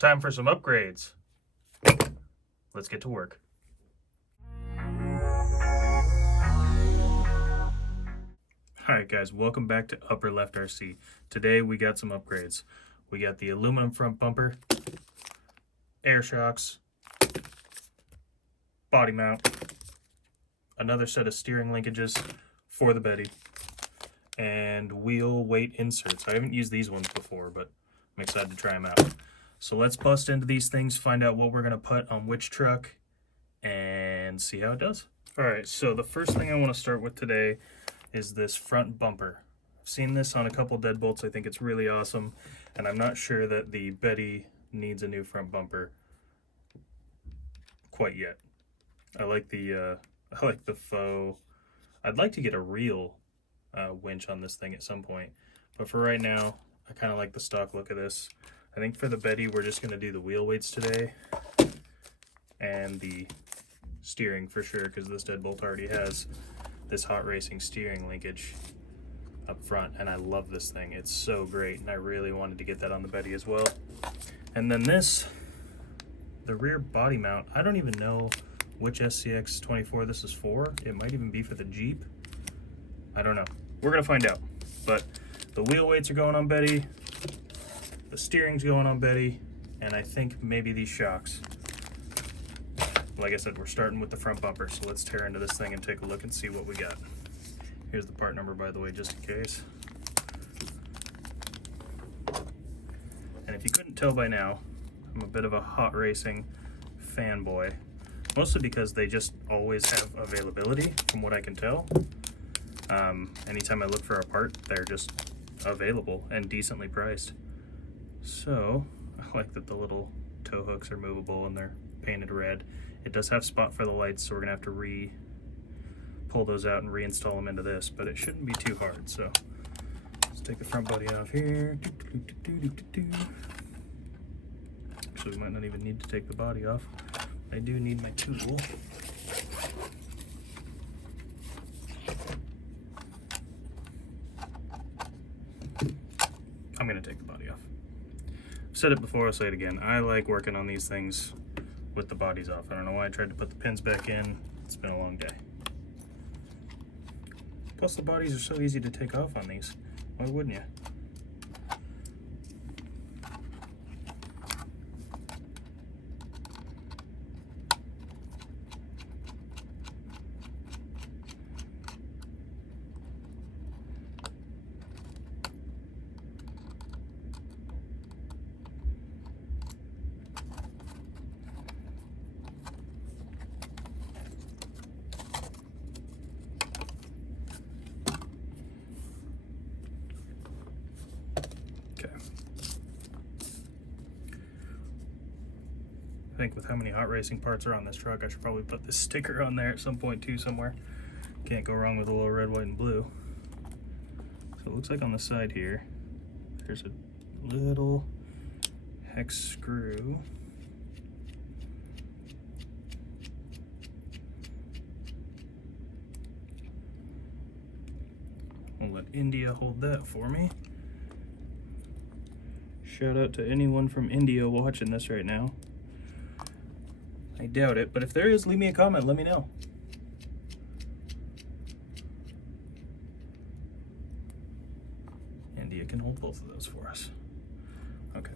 Time for some upgrades. Let's get to work. Alright guys, welcome back to Upper Left RC. Today we got some upgrades. We got the aluminum front bumper, air shocks, body mount, another set of steering linkages for the Betty, and wheel weight inserts. I haven't used these ones before, but I'm excited to try them out. So let's bust into these things, find out what we're going to put on which truck, and see how it does. Alright, so the first thing I want to start with today is this front bumper. I've seen this on a couple Deadbolts. I think it's really awesome, and I'm not sure that the Betty needs a new front bumper quite yet. I like the faux. I'd like to get a real winch on this thing at some point, but for right now, I kind of like the stock look of this. I think for the Betty, we're just going to do the wheel weights today and the steering for sure, because this Deadbolt already has this hot racing steering linkage up front, and I love this thing. It's so great, and I really wanted to get that on the Betty as well. And then this, the rear body mount, I don't even know which Scx24 this is for. It might even be for the Jeep. I don't know. We're gonna find out. But the wheel weights are going on Betty, the steering's going on Betty, and I think maybe these shocks. Like I said, we're starting with the front bumper, so let's tear into this thing and take a look and see what we got. Here's the part number, by the way, just in case. And if you couldn't tell by now, I'm a bit of a hot racing fanboy, mostly because they just always have availability, from what I can tell. Anytime I look for a part, they're just available and decently priced. So, I like that the little tow hooks are movable and they're painted red. It does have spot for the lights, so we're gonna have to pull those out and reinstall them into this, but it shouldn't be too hard. So let's take the front body off here. Actually, we might not even need to take the body off. I do need my tool. I'm gonna take the body off. I've said it before, I'll say it again. I like working on these things with the bodies off. I don't know why I tried to put the pins back in. It's been a long day. Plus the bodies are so easy to take off on these. Why wouldn't you? I think with how many hot racing parts are on this truck, I should probably put this sticker on there at some point too somewhere. Can't go wrong with a little red, white, and blue. So it looks like on the side here, there's a little hex screw. I'll let India hold that for me. Shout out to anyone from India watching this right now. I doubt it, but if there is, leave me a comment, let me know. India can hold both of those for us. Okay,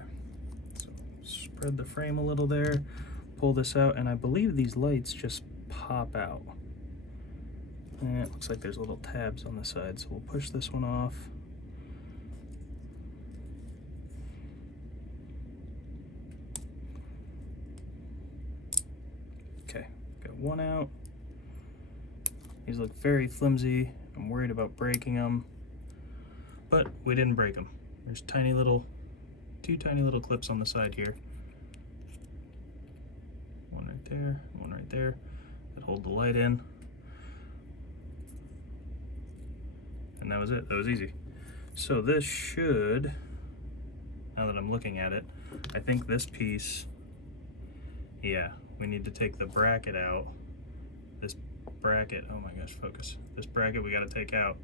so spread the frame a little there, pull this out, and I believe these lights just pop out. And it looks like there's little tabs on the side, so we'll push this one off. Okay, got one out. These look very flimsy. I'm worried about breaking them, but we didn't break them. There's two tiny little clips on the side here. One right there, one right there, that hold the light in. And that was it, that was easy. So this should, now that I'm looking at it, I think this piece, yeah, we need to take the bracket out. This bracket, oh my gosh, focus. This bracket we gotta take out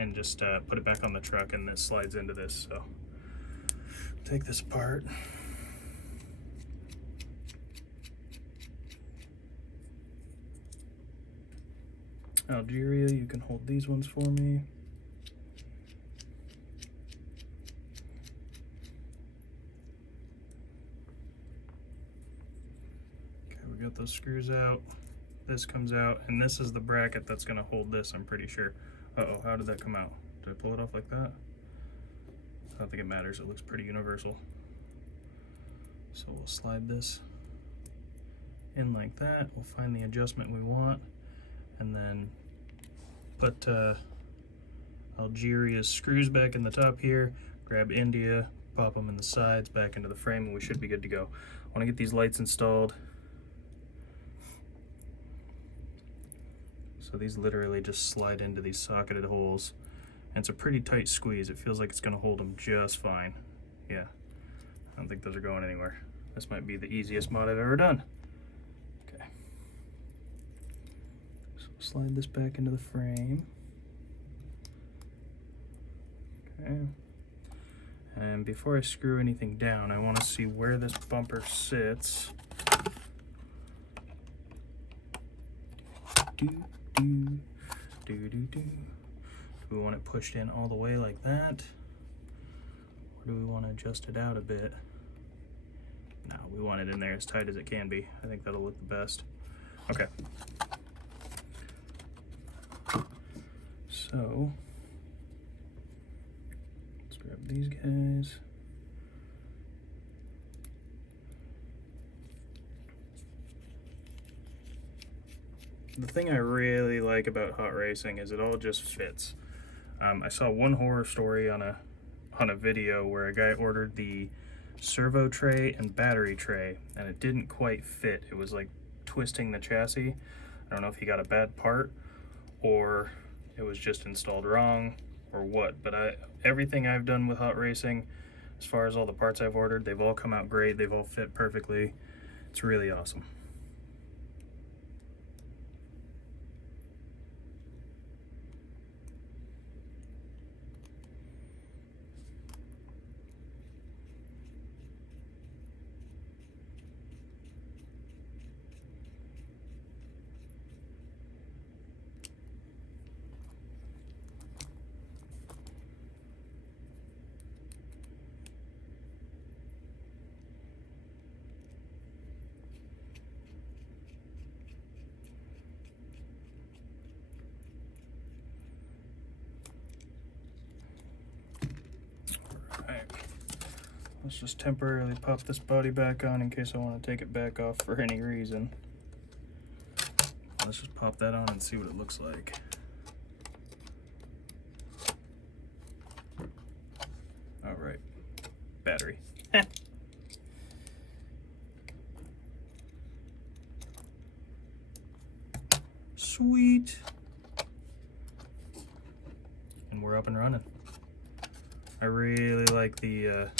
and just put it back on the truck, and this slides into this. So take this apart. Algeria, you can hold these ones for me. Okay, we got those screws out. This comes out, and this is the bracket that's going to hold this, I'm pretty sure. Uh-oh, how did that come out? Did I pull it off like that? I don't think it matters. It looks pretty universal. So we'll slide this in like that. We'll find the adjustment we want, and then put Algeria's screws back in the top here, grab India, pop them in the sides, back into the frame, and we should be good to go. I want to get these lights installed. So these literally just slide into these socketed holes, and it's a pretty tight squeeze. It feels like it's going to hold them just fine. Yeah, I don't think those are going anywhere. This might be the easiest mod I've ever done. Okay, so slide this back into the frame. Okay, and before I screw anything down, I want to see where this bumper sits. Do we want it pushed in all the way like that, or do we want to adjust it out a bit? No, we want it in there as tight as it can be. I think that'll look the best. Okay, so let's grab these guys. The thing I really like about hot racing is it all just fits. I saw one horror story on a video where a guy ordered the servo tray and battery tray, and it didn't quite fit. It was like twisting the chassis. I don't know if he got a bad part, or it was just installed wrong, or what. But everything I've done with hot racing, as far as all the parts I've ordered, they've all come out great. They've all fit perfectly. It's really awesome. Let's just temporarily pop this body back on in case I want to take it back off for any reason. Let's just pop that on and see what it looks like. All right, battery. Sweet. And we're up and running. I really like the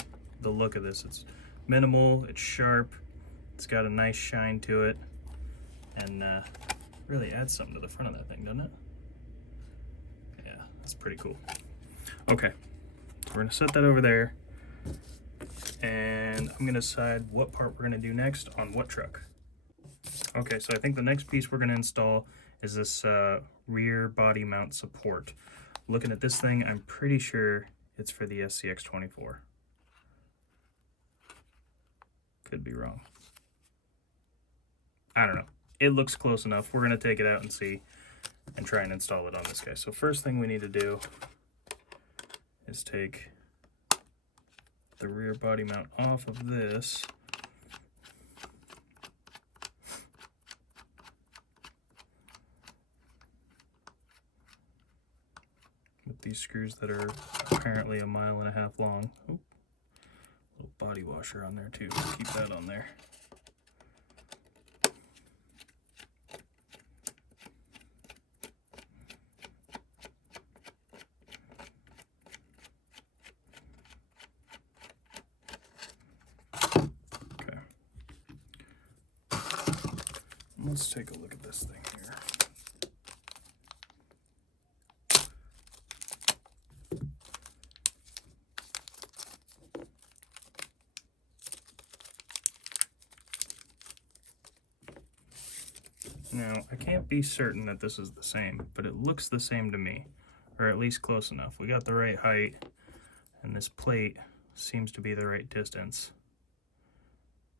look of this. It's minimal, it's sharp, it's got a nice shine to it, and really adds something to the front of that thing, doesn't it? Yeah, that's pretty cool. Okay, we're gonna set that over there, and I'm gonna decide what part we're gonna do next on what truck. Okay, so I think the next piece we're gonna install is this rear body mount support. Looking at this thing, I'm pretty sure it's for the Scx24. Could be wrong. I don't know. It looks close enough. We're going to take it out and see and try and install it on this guy. So first thing we need to do is take the rear body mount off of this. With these screws that are apparently 1.5 miles long. Oh, little body washer on there too. Let's keep that on there. Okay. Let's take a look at this thing here. Now, I can't be certain that this is the same, but it looks the same to me, or at least close enough. We got the right height, and this plate seems to be the right distance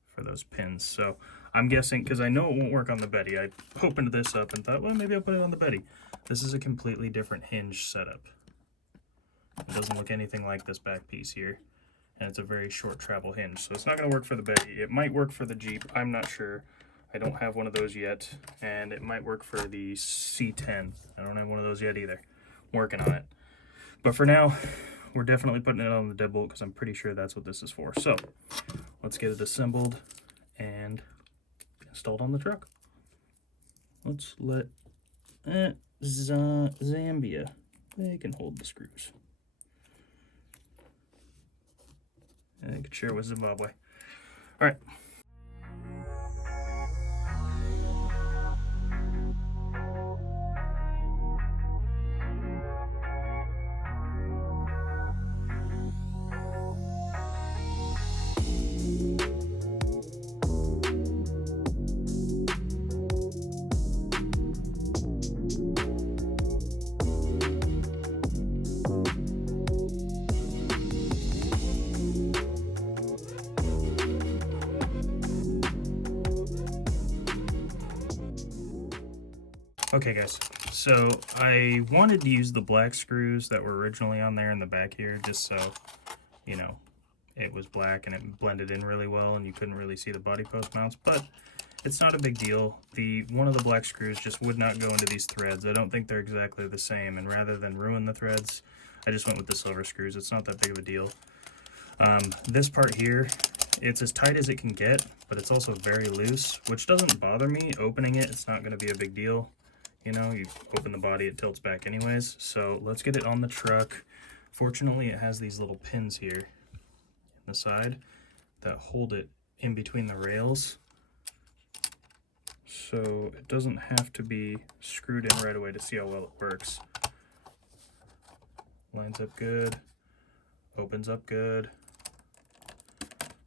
for those pins. So I'm guessing, because I know it won't work on the Betty, I opened this up and thought, well, maybe I'll put it on the Betty. This is a completely different hinge setup. It doesn't look anything like this back piece here, and it's a very short travel hinge, so it's not going to work for the Betty. It might work for the Jeep, I'm not sure. I don't have one of those yet, and it might work for the C10. I don't have one of those yet either. I'm working on it. But for now, we're definitely putting it on the Deadbolt because I'm pretty sure that's what this is for. So let's get it assembled and installed on the truck. Let's let Zambia, they can hold the screws. I could share with Zimbabwe. All right. Okay guys, so I wanted to use the black screws that were originally on there in the back here, just so, you know, it was black and it blended in really well and you couldn't really see the body post mounts, but it's not a big deal. One of the black screws just would not go into these threads. I don't think they're exactly the same, and rather than ruin the threads, I just went with the silver screws. It's not that big of a deal. This part here, it's as tight as it can get, but it's also very loose, which doesn't bother me. Opening it, it's not going to be a big deal. You know, you open the body, it tilts back anyways. So let's get it on the truck. Fortunately, it has these little pins here on the side that hold it in between the rails. So it doesn't have to be screwed in right away to see how well it works. Lines up good, opens up good.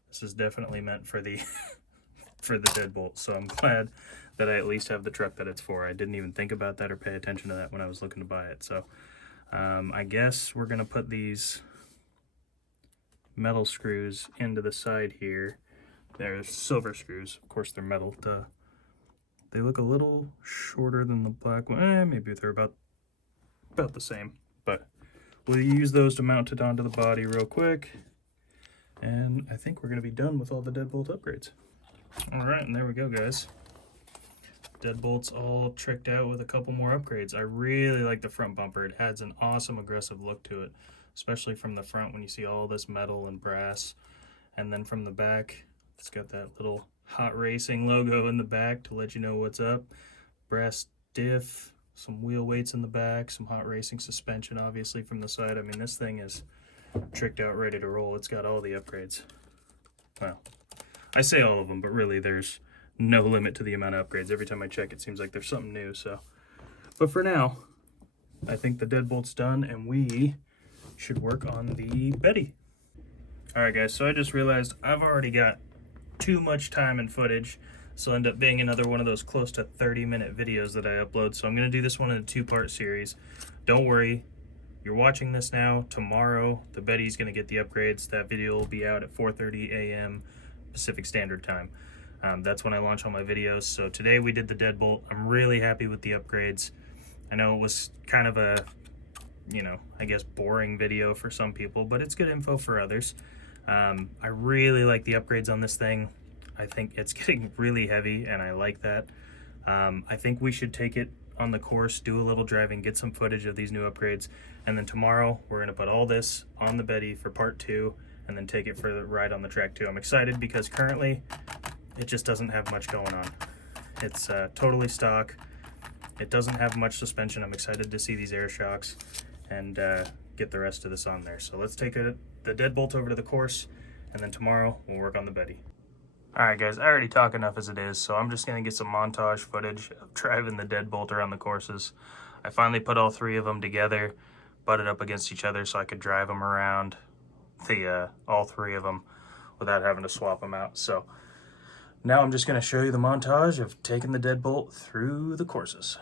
This is definitely meant for the for the Deadbolt, so I'm glad that I at least have the truck that it's for. I didn't even think about that or pay attention to that when I was looking to buy it. So I guess we're gonna put these metal screws into the side here. They're silver screws, of course they're metal. They look a little shorter than the black one. Maybe they're about the same, but we'll use those to mount it onto the body real quick. And I think we're gonna be done with all the Deadbolt upgrades. All right, and there we go, guys. Deadbolt's all tricked out with a couple more upgrades. I really like the front bumper. It adds an awesome aggressive look to it, especially from the front when you see all this metal and brass. And then from the back, it's got that little Hot Racing logo in the back to let you know what's up. Brass diff, some wheel weights in the back, some Hot Racing suspension obviously from the side. I mean, this thing is tricked out, ready to roll. It's got all the upgrades. Well, I say all of them, but really there's no limit to the amount of upgrades. Every time I check, it seems like there's something new. So, but for now, I think the Deadbolt's done and we should work on the Betty. All right, guys, so I just realized I've already got too much time and footage. So it'll end up being another one of those close to 30-minute videos that I upload. So I'm going to do this one in a two-part series. Don't worry, you're watching this now. Tomorrow, the Betty's going to get the upgrades. That video will be out at 4:30 a.m. Pacific Standard Time. That's when I launch all my videos. So today we did the Deadbolt. I'm really happy with the upgrades. I know it was kind of a, you know, I guess boring video for some people, but it's good info for others. I really like the upgrades on this thing. I think it's getting really heavy and I like that. I think we should take it on the course, do a little driving, get some footage of these new upgrades, and then tomorrow we're going to put all this on the Betty for part 2 and then take it for the ride on the track too. I'm excited because currently it just doesn't have much going on. It's totally stock. It doesn't have much suspension. I'm excited to see these air shocks and get the rest of this on there. So let's take the Deadbolt over to the course, and then tomorrow we'll work on the Betty. All right, guys, I already talk enough as it is, so I'm just going to get some montage footage of driving the Deadbolt around the courses. I finally put all 3 of them together, butted up against each other so I could drive them around all 3 of them without having to swap them out. So Now I'm just going to show you the montage of taking the deadbolt through the courses.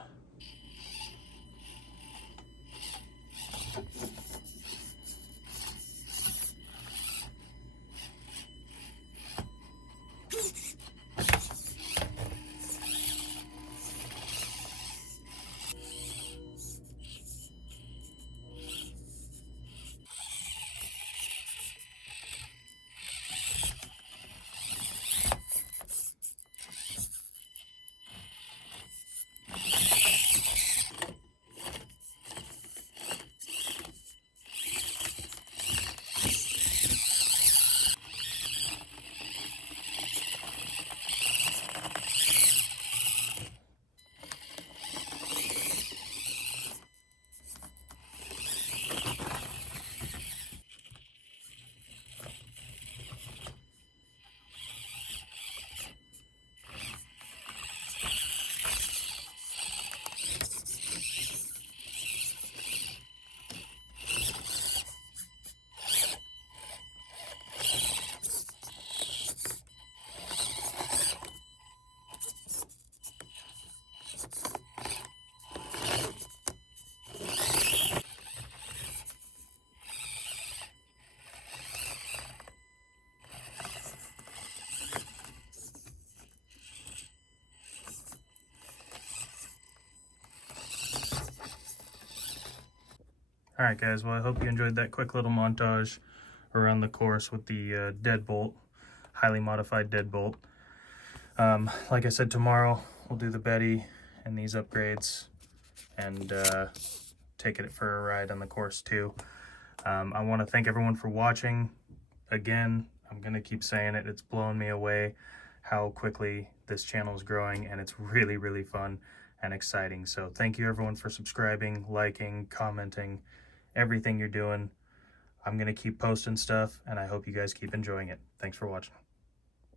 Alright guys, well I hope you enjoyed that quick little montage around the course with the deadbolt, highly modified deadbolt. Like I said, tomorrow we'll do the Betty and these upgrades and take it for a ride on the course too. I want to thank everyone for watching. Again, I'm going to keep saying it, it's blown me away how quickly this channel is growing, and it's really, really fun and exciting. So thank you everyone for subscribing, liking, commenting, everything you're doing. I'm going to keep posting stuff, and I hope you guys keep enjoying it. Thanks for watching.